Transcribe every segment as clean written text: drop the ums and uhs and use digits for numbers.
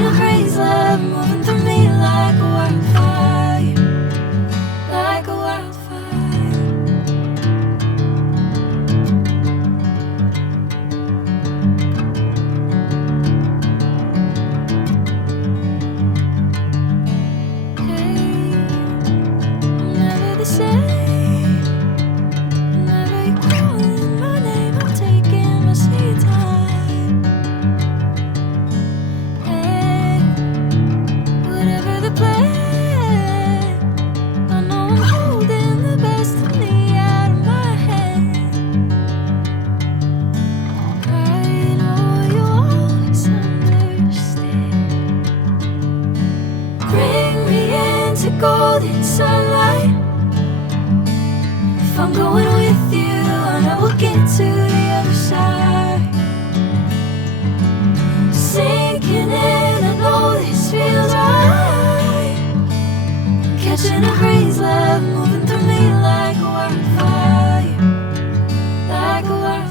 Catching a breeze, love moving through me like a wildfire, like a wildfire. Hey, I'm never the same. Whenever you're calling my name, I'm taking my sweet time. Hey, whatever the plan, I know I'm holding the best of me out of my head. I know you always understand. Bring me into golden sunlight. If I'm going with you, I know we'll get to the other side. Sinking in, I know this feels right. Catching a breeze, love moving through me like a wildfire, like a wildfire.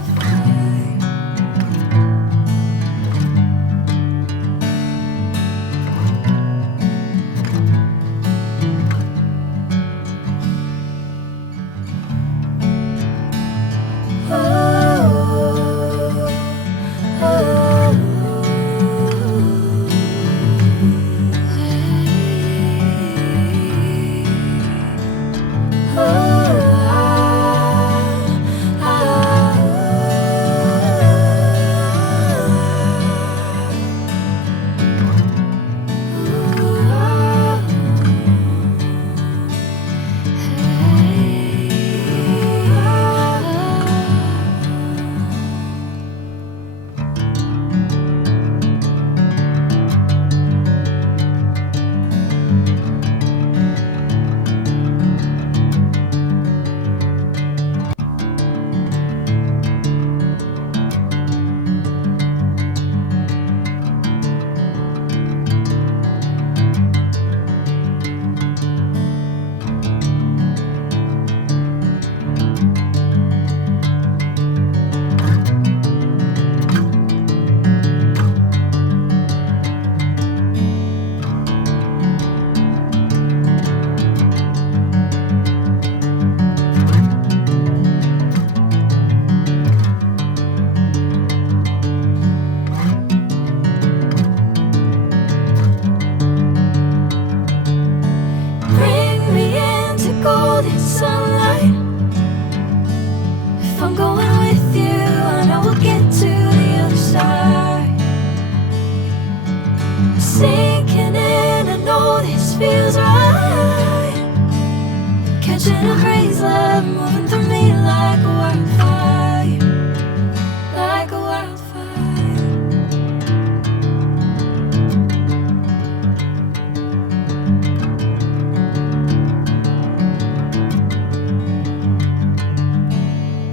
Bring me into golden sunlight. If I'm going with you, I know we'll get to the other side. Sinking in, I know this feels right. Catching a breeze, love moving through me like a wildfire, like a wildfire.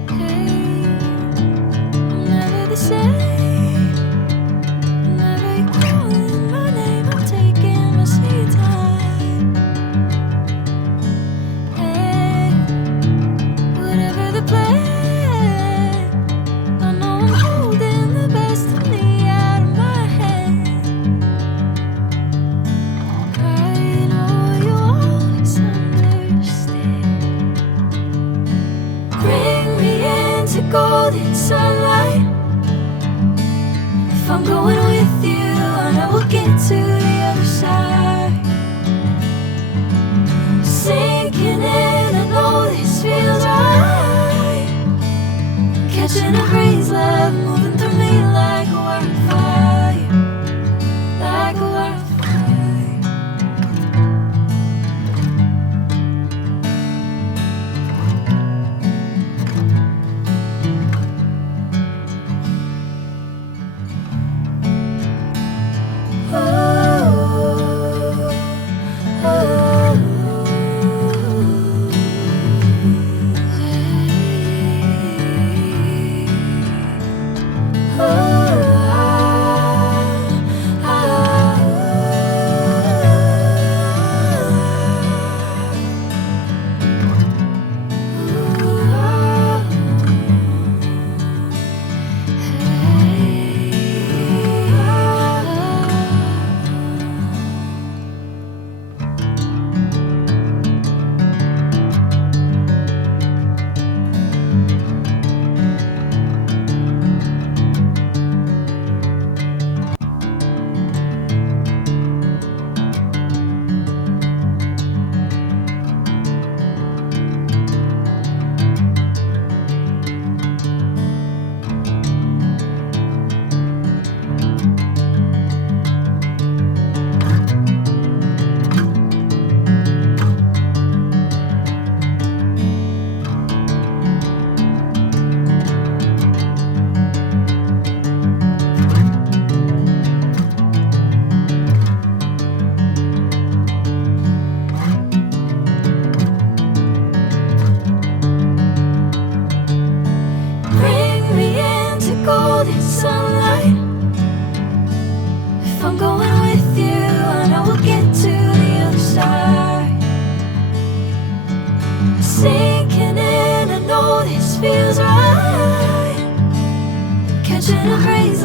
Hey, I'm never the same. Whenever you're calling my name, I'm taking my sweet time. Hey,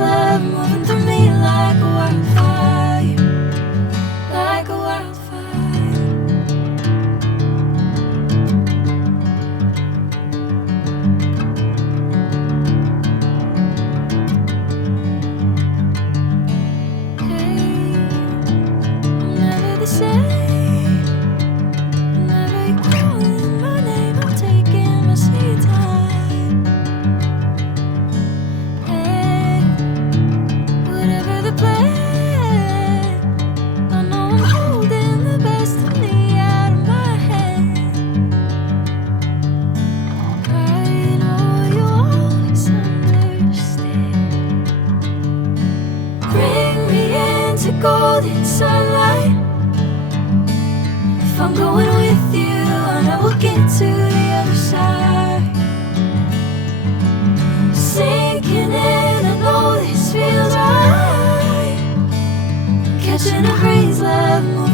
love moving through me like a wildfire, like a wildfire. Hey, I'm never the same. Whenever you're calling my name, I'm taking my sweet time. Hey, whatever the plan, I know I'm holding the best of me out of my hand. I know you always understand. Bring me into golden sunlight. If I'm going with you, I know we'll get to the other side. Sinking in, I know this feels right. Catching a breeze, love moving